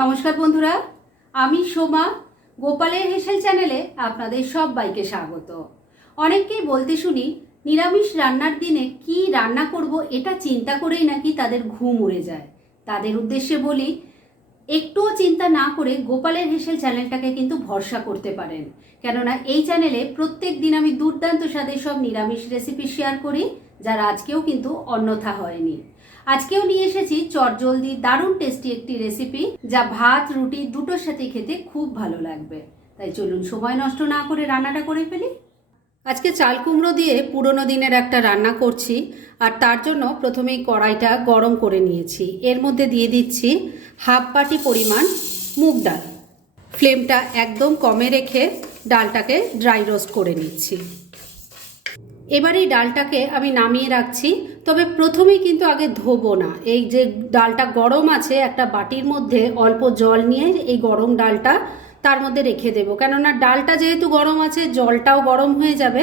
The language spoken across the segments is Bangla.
নমস্কার বন্ধুরা, আমি সোমা, গোপালের হেসেল চ্যানেলে আপনাদের সবাইকে স্বাগত। অনেককেই বলতে শুনি, নিরামিষ রান্নার দিনে কি রান্না করব এটা চিন্তা করেই নাকি তাদের ঘুম উড়ে যায়। তাদের উদ্দেশ্যে বলি, একটুও চিন্তা না করে গোপালের হেসেল চ্যানেলটাকে কিন্তু ভরসা করতে পারেন। কেননা এই চ্যানেলে প্রত্যেক দিন আমি দুর্দান্ত স্বাদের সব নিরামিষ রেসিপি শেয়ার করি, যার আজকেও কিন্তু অন্যথা হয়নি। আজকেও নিয়ে এসেছি চটজলদি দারুণ টেস্টি একটি রেসিপি যা ভাত, রুটি দুটোর সাথে খেতে খুব ভালো লাগবে। তাই চলুন সময় নষ্ট না করে রান্নাটা করে ফেলি। আজকে চাল কুমড়ো দিয়ে পুরনো দিনের একটা রান্না করছি আর তার জন্য প্রথমেই কড়াইটা গরম করে নিয়েছি। এর মধ্যে দিয়ে দিচ্ছি হাফ বাটি পরিমাণ মুগ ডাল। ফ্লেমটা একদম কমে রেখে ডালটাকে ড্রাই রোস্ট করে নিচ্ছি। এবার এই ডালটাকে আমি নামিয়ে রাখছি তবে প্রথমেই কিন্তু আগে ধোবো না। এই যে ডালটা গরম আছে, একটা বাটির মধ্যে অল্প জল নিয়ে এই গরম ডালটা তার মধ্যে রেখে দেবো। কেননা ডালটা যেহেতু গরম আছে, জলটাও গরম হয়ে যাবে।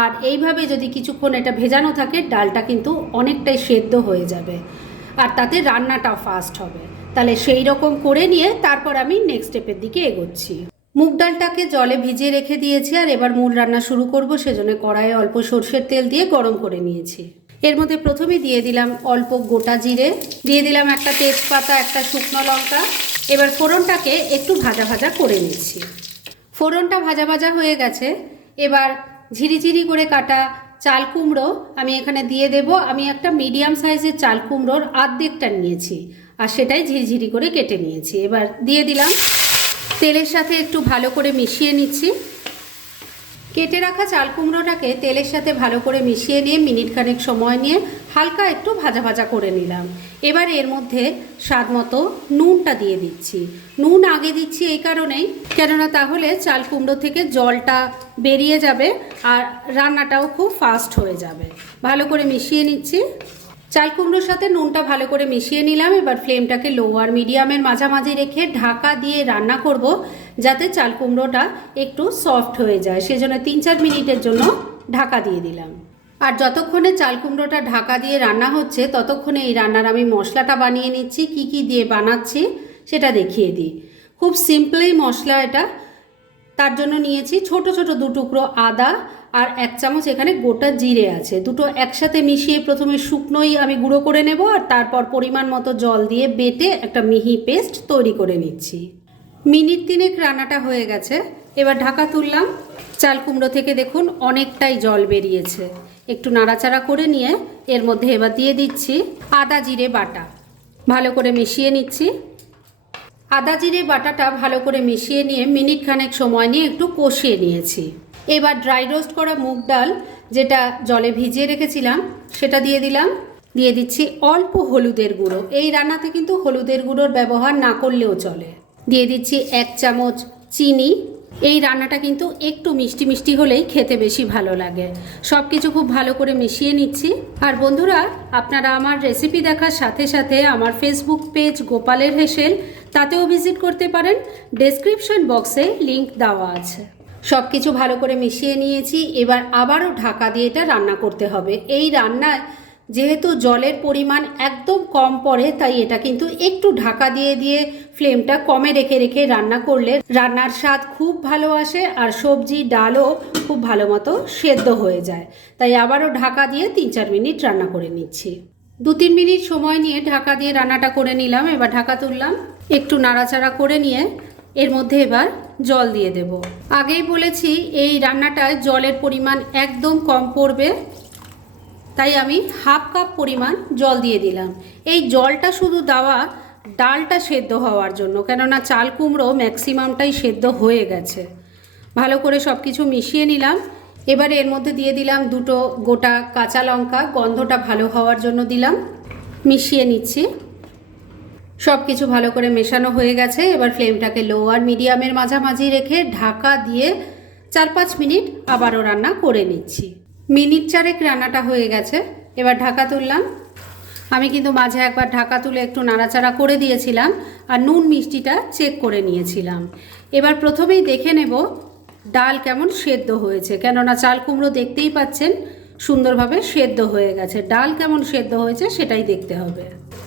আর এইভাবে যদি কিছুক্ষণ এটা ভেজানো থাকে, ডালটা কিন্তু অনেকটাই সেদ্ধ হয়ে যাবে। আর তাতে রান্নাটাও ফাস্ট হবে। তাহলে সেই রকম করে নিয়ে তারপর আমি নেক্সট স্টেপের দিকে এগোচ্ছি। মুগ ডালটাকে জলে ভিজিয়ে রেখে দিয়েছি আর এবার মূল রান্না শুরু করব। সেজন্য কড়াইয়ে অল্প সর্ষের তেল দিয়ে গরম করে নিয়েছি। এর মধ্যে প্রথমে দিয়ে দিলাম অল্প গোটা জিরে, দিয়ে দিলাম একটা তেজপাতা, একটা শুকনো লঙ্কা। এবার ফোড়নটাকে একটু ভাজা ভাজা করে নিচ্ছি। ফোড়নটা ভাজা ভাজা হয়ে গেছে। এবার ঝিরিঝিরি করে কাটা চাল কুমড়ো আমি এখানে দিয়ে দেব। আমি একটা মিডিয়াম সাইজের চাল কুমড়োর আর্ধেকটা নিয়েছি আর সেটাই ঝিরিঝিরি করে কেটে নিয়েছি। এবার দিয়ে দিলাম তেলের সাথে একটু ভালো করে মিশিয়ে নিচ্ছি। কেটে রাখা চাল কুমড়োটাকে তেলের সাথে ভালো করে মিশিয়ে নিয়ে মিনিট খানেক সময় নিয়ে হালকা একটু ভাজা ভাজা করে নিলাম। এবার এর মধ্যে স্বাদ মতো নুনটা দিয়ে দিচ্ছি। নুন আগে দিচ্ছি এই কারণেই, কেননা তাহলে চাল কুমড়ো থেকে জলটা বেরিয়ে যাবে আর রান্নাটাও খুব ফাস্ট হয়ে যাবে। ভালো করে মিশিয়ে নিচ্ছি। চাল কুমড়োর সাথে নুনটা ভালো করে মিশিয়ে নিলাম। এবার ফ্লেমটাকে লো আর মিডিয়ামের মাঝামাঝি রেখে ঢাকা দিয়ে রান্না করব, যাতে চাল কুমড়োটা একটু সফট হয়ে যায়। সেজন্য তিন চার মিনিটের জন্য ঢাকা দিয়ে দিলাম। আর যতক্ষণে চাল কুমড়োটা ঢাকা দিয়ে রান্না হচ্ছে, ততক্ষণে এই রান্নার আমি মশলাটা বানিয়ে নিচ্ছি। কি কি দিয়ে বানাচ্ছি সেটা দেখিয়ে দিই। খুব সিম্পলি মশলা এটা। তার জন্য নিয়েছি ছোট ছোট দু টুকরো আদা আর এক চামচ এখানে গোটা জিরে আছে। দুটো একসাথে মিশিয়ে প্রথমে শুকনোই আমি গুঁড়ো করে নেব আর তারপর পরিমাণ মতো জল দিয়ে বেটে একটা মিহি পেস্ট তৈরি করে নিচ্ছি। মিনিট তিনেক রান্নাটা হয়ে গেছে। এবার ঢাকা তুললাম। চাল কুমড়ো থেকে দেখুন অনেকটাই জল বেরিয়েছে। একটু নাড়াচাড়া করে নিয়ে এর মধ্যে এবার দিয়ে দিচ্ছি আদা জিরে বাটা। ভালো করে মিশিয়ে নিচ্ছি। আদা জিরে বাটাটা ভালো করে মিশিয়ে নিয়ে মিনিট খানেক সময় নিয়ে একটু কষিয়ে নিয়েছি। এবার ড্রাই রোস্ট করা মুগ ডাল, যেটা জলে ভিজিয়ে রেখেছিলাম, সেটা দিয়ে দিলাম। দিয়ে দিচ্ছি অল্প হলুদের গুঁড়ো। এই রান্নাতে কিন্তু হলুদের গুঁড়োর ব্যবহার না করলেও চলে। দিয়ে দিচ্ছি এক চামচ চিনি। এই রান্নাটা কিন্তু একটু মিষ্টি মিষ্টি হলেই খেতে বেশি ভালো লাগে। সব কিছু খুব ভালো করে মিশিয়ে নিচ্ছি। আর বন্ধুরা, আপনারা আমার রেসিপি দেখার সাথে সাথে আমার ফেসবুক পেজ গোপালের হেসেল, তাতেও ভিজিট করতে পারেন। ডেসক্রিপশন বক্সে লিংক দেওয়া আছে। সব কিছু ভালো করে মিশিয়ে নিয়েছি, এবার আবারও ঢাকা দিয়ে এটা রান্না করতে হবে। এই রান্নায় যেহেতু জলের পরিমাণ একদম কম পড়ে, তাই এটা কিন্তু একটু ঢাকা দিয়ে দিয়ে ফ্লেমটা কমে রেখে রেখে রান্না করলে রান্নার স্বাদ খুব ভালো আসে আর সবজি ডালও খুব ভালো মতো সেদ্ধ হয়ে যায়। তাই আবারও ঢাকা দিয়ে তিন চার মিনিট রান্না করে নিচ্ছি। দু তিন মিনিট সময় নিয়ে ঢাকা দিয়ে রান্নাটা করে নিলাম। এবার ঢাকা তুললাম। একটু নাড়াচাড়া করে নিয়ে এর মধ্যে এবার জল দিয়ে দেব। আগেই বলেছি, এই রান্নাটায় জলের পরিমাণ একদম কম পড়বে, তাই আমি হাফ কাপ পরিমাণ জল দিয়ে দিলাম। এই জলটা শুধু দেওয়া ডালটা সেদ্ধ হওয়ার জন্য, কেননা চাল কুমড়ো ম্যাক্সিমামটাই সেদ্ধ হয়ে গেছে। ভালো করে সব কিছু মিশিয়ে নিলাম। এবারে এর মধ্যে দিয়ে দিলাম দুটো গোটা কাঁচা লঙ্কা, গন্ধটা ভালো হওয়ার জন্য দিলাম। মিশিয়ে নিচ্ছি। সব কিছু ভালো করে মেশানো হয়ে গেছে। এবার ফ্লেমটাকে লো আর মিডিয়ামের মাঝামাঝি রেখে ঢাকা দিয়ে চার পাঁচ মিনিট আবারও রান্না করে নিচ্ছি। মিনিট চারেক রান্নাটা হয়ে গেছে। এবার ঢাকা তুললাম। আমি কিন্তু মাঝে একবার ঢাকা তুলে একটু নাড়াচাড়া করে দিয়েছিলাম আর নুন মিষ্টিটা চেক করে নিয়েছিলাম। এবার প্রথমেই দেখে নেব ডাল কেমন সেদ্ধ হয়েছে, কেননা চাল কুমড়ো দেখতেই পাচ্ছেন সুন্দরভাবে সেদ্ধ হয়ে গেছে। ডাল কেমন সেদ্ধ হয়েছে সেটাই দেখতে হবে।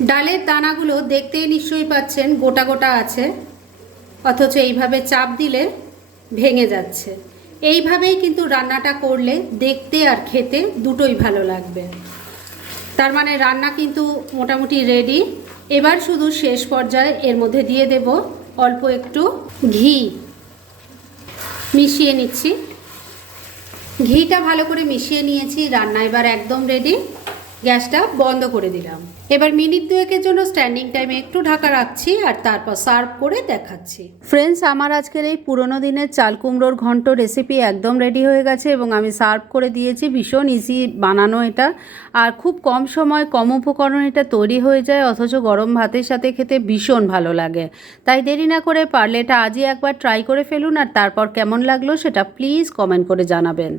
ডালের দানাগুলো দেখতেই নিশ্চয়ই পাচ্ছেন, গোটা গোটা আছে, অথচ এইভাবে চাপ দিলে ভেঙে যাচ্ছে। এইভাবেই কিন্তু রান্নাটা করলে দেখতে আর খেতে দুটোই ভালো লাগবে। তার মানে রান্না কিন্তু মোটামুটি রেডি এবার শুধু শেষ পর্যায়ে এর মধ্যে দিয়ে দেব অল্প একটু ঘি। মিশিয়ে নিচ্ছি। ঘিটা ভালো করে মিশিয়ে নিয়েছি, রান্না এবার একদম রেডি গ্যাসটা বন্ধ করে দিলাম। এবার মিনিট দুয়েকের জন্য স্ট্যান্ডিং টাইমে একটু ঢাকা রাখছি আর তারপর সার্ভ করে দেখাচ্ছি। ফ্রেন্ডস আমার আজকের এই পুরনো দিনের চাল কুমড়োর ঘন্ট রেসিপি একদম রেডি হয়ে গেছে এবং আমি সার্ভ করে দিয়েছি। ভীষণ ইজি বানানো এটা। আর খুব কম সময় কম উপকরণ এটা তৈরি হয়ে যায়, অথচ গরম ভাতের সাথে খেতে ভীষণ ভালো লাগে। তাই দেরি না করে পারলে এটা আজই একবার ট্রাই করে ফেলুন আর তারপর কেমন লাগল সেটা প্লিজ কমেন্ট করে জানাবেন।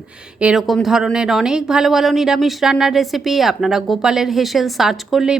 এরকম ধরনের অনেক ভালো ভালো নিরামিষ রান্নার রেসিপি আপনারা গোপালের হেসেল সার্চ করলেই